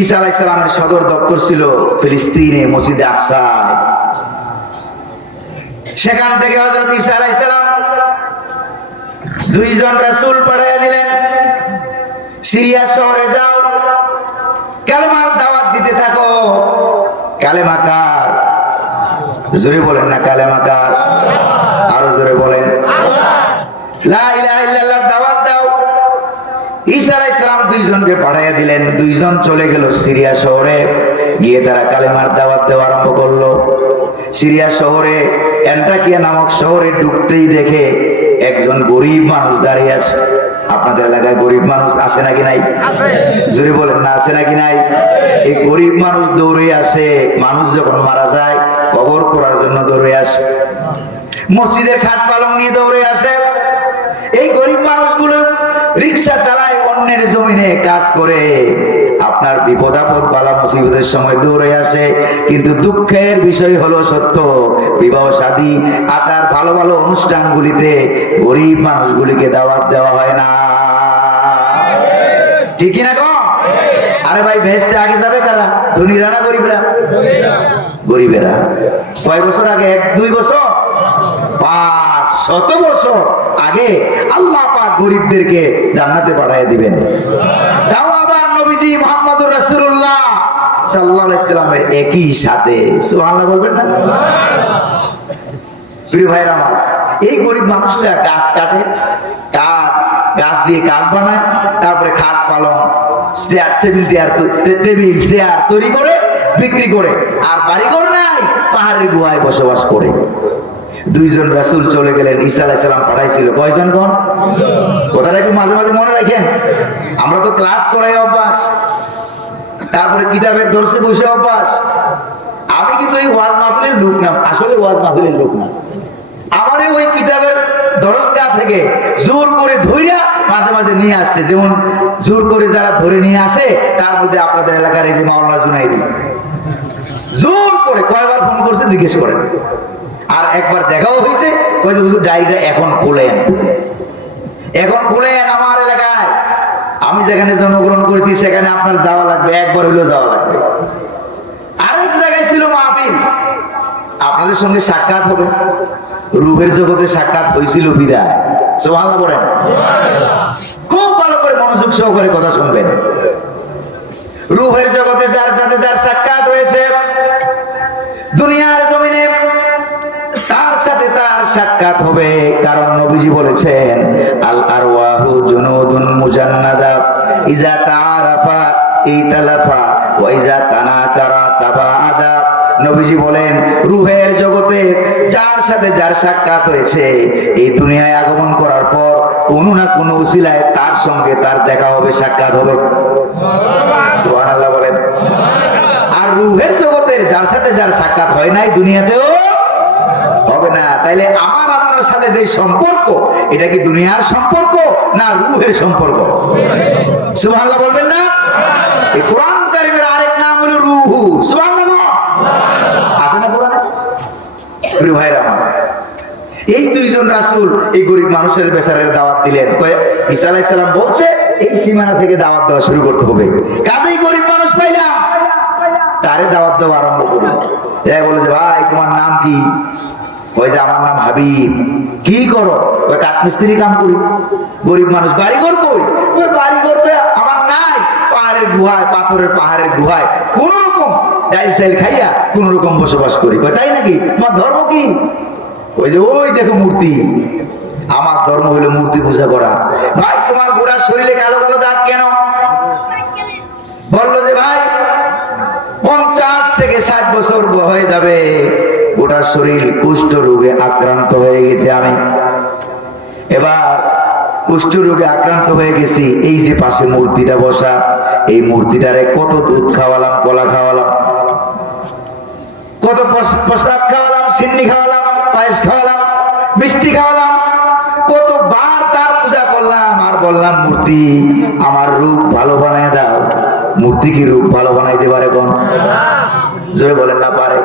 ঈসা আলাইসালামের সদর দপ্তর ছিল ফিলিস্তিনে, মসজিদে আকসায় সেখান থেকে হজরত ঈসা আলাইসালাম দুইজন রাসূল পাঠিয়ে দিলেন, সিরিয়া শহরে যাও, কালেমার দাওয়াত দিতে থাকো। কালেমা কার? জোরে বলেন না, কালেমা কার? আরও জোরে বলেন। লা ইলাহা দাও ঈসা আলাইহিস সালাম দুইজনকে পাঠাইয়া দিলেন। দুইজন চলে গেল সিরিয়া শহরে। গিয়ে তারা কালেমার দাওয়াত দেওয়া আরম্ভ করল। সিরিয়া শহরে অ্যান্টাকিয়া নামক শহরে ঢুকতেই দেখে একজন গরিব মানুষ দাঁড়িয়ে আছে। আপনাদের এলাকায় গরিব মানুষ আসে নাকি নাই? জোরে বলেন না আছে নাকি নাই? এই গরিব মানুষ দৌড়ে আসে। মানুষ যখন মারা যায় কবর করার জন্য দৌড়ে আসে। মসজিদের খাট পালং নিয়ে দৌড়ে আসে। এই গরিব মানুষগুলো রিক্সা চালায় অন্যের জমিনে কাজ করে আপনার বিপদ আপদ বালা মুসিবতের সময় দৌড়ে আসে। কিন্তু দুঃখের বিষয় হলো সত্য বিবাহ শাদী আচার ভালো ভালো অনুষ্ঠানগুলিতে গরিব মানুষগুলিকে দাওয়াত দেওয়া হয় না। ঠিক না গো আরে ভাই ভেস্তে আগে যাবে কারা? ধনীরা না গরিবরা? গরিবেরা। কয় বছর আগে? এক দুই বছর? পাঁচ শত বছর আগে আল্লাহ পাক গরিবদেরকে জান্নাতে পাঠিয়ে দিবেন। তাও আবার নবীজি মোহাম্মদুর রাসূলুল্লাহ সাল্লাল্লাহু আলাইহি সাল্লামের একই সাথে। সুবহানাল্লাহ বলবেন না? প্রিয় ভাইরা আমার, এই গরিব মানুষরা গাছ কাটে, কাঠ, গাছ দিয়ে কাঠ বানায়, তারপরে খাট পালং chair table chair table chair তৈরি করে, বিক্রি করে, আর বাড়ি বাড়িঘর নাই, পাহাড়ের গুহায় বসবাস করে। দুইজন রাসূল চলে গেলেন, ঈসা আলাইহিস সালাম পাঠাইছিল। কয়জন কোন কথাটা একটু মাঝে মাঝে মনে রাখেন। আমরা তো ক্লাস করাই অভ্যাস। তারপরে কিতাবের দর্শে বসে অভ্যাস। আমি কিন্তু এই ওয়াজ মাহফিলের লোক না, আসলে ওয়াজ মাহফিলের লোক না। আমারই ওই কিতাবের দরজগা থেকে জোর করে ধইরা মাঝে মাঝে নিয়ে আসছে। যেমন জোর করে যারা ধরে নিয়ে আসে, তার মধ্যে আপনাদের এলাকার এই যে মাওলানা জুনাইদি। জোর করে কয়বার ফোন করছে, জিজ্ঞেস করেন। একবার দেখাও হয়েছে হুজুর ডায়েরিটা এখন খোলেন। এখন খোলেন আমার এলাকায়। আমি যেখানে জন্মগ্রহণ করেছি, সেখানে আপনার যাওয়া লাগবে, একবার হলেও যাওয়া লাগবে। আরেক জায়গায় ছিল মাহফিল। আপনাদের সঙ্গে সাক্ষাৎ হলো রূপের জগতে সাক্ষাৎ হয়েছিল বিদায়। বলেন। খুব ভালো করে মনোযোগ সহকারে কথা শুনবেন। রূহের জগতে যার সাথে যার সাক্ষাৎ হয়েছে সাক্ষাৎ হবে, কারণ নবীজি বলেছেন, আল আরওয়াহু জুনুদুন মুজান্নাদা, ইজা ইতালাফা, ওয়া ইজা তানাকারা তাবাআদা। নবীজি বলেন, রুহের জগতে যার সাথে যার সাক্ষাৎ হয়েছে, এই দুনিয়ায় আগমন করার পর কোনো না কোনো উসিলায় তার সঙ্গে তার দেখা হবে, সাক্ষাৎ হবে। সুবহানাল্লাহ বলেন। আর রুহের জগতের যার সাথে যার সাক্ষাৎ হয় নাই দুনিয়াতেও হবে না। তাইলে আমার আপনার সাথে যে সম্পর্ক, এটা কি দুনিয়ার সম্পর্ক না রুহের সম্পর্ক? সুবহানাল্লাহ বলবেন না? এই কোরআন কারিমের আরেক নাম হলো রুহু। সুবহানাল্লাহ আছে না কোরআনে? প্রিয় ভাইরা আমার, এই দুইজন রাসূল এই গরিব মানুষের বেচারের দাওয়াত দিলেন। কয়ে, ঈসা আলাইহিস সালাম বলছে, এই সীমানা থেকে দাওয়াত দেওয়া শুরু করতে হবে। কাজেই গরিব মানুষ পাইলাম। তারে দাওয়াত দেওয়া আরম্ভ এরাই বলে যে, ভাই, তোমার নাম কি? কই যে, আমার নাম হাবিব। কি করো? কই কাঠমিস্ত্রি কাম করি। গরিব মানুষ বাড়ি বাড়ি আমার নাই। পাহাড়ের গুহায়, পাথরের পাহাড়ের গুহায়, কোন রকম ডাইল সাইল খাইয়া কোন রকম বসবাস করি। তাই নাকি? তোমার ধর্ম কি? ওই যে, ওই দেখো মূর্তি। আমার ধর্ম হইল মূর্তি পূজা করা। ভাই, তোমার গোড়ার শরীরে কালো কালো দাগ কেন? বলল যে, ভাই, পঞ্চাশ থেকে ষাট বছর হয়ে যাবে। গোটা শরীর কুষ্ঠ রোগে আক্রান্ত হয়ে গেছে আমি। এবার কুষ্ঠ রোগে আক্রান্ত হয়ে গেছি, এই যে পাশে মূর্তিটা বসা, এই মূর্তিটারে কত দুধ খাওয়ালাম, কলা খাওয়ালাম, কত প্রসাদ খাওয়ালাম, সিন্নি খাওয়ালাম, পায়েস খাওয়ালাম, মিষ্টি খাওয়ালাম কতবার তার পূজা করলাম, আর বললাম, মূর্তি, আমার রূপ ভালো বানায় দাও। মূর্তি কি রূপ ভালো বানাইতে পারে কোন? জোরে বলেন না, পারে।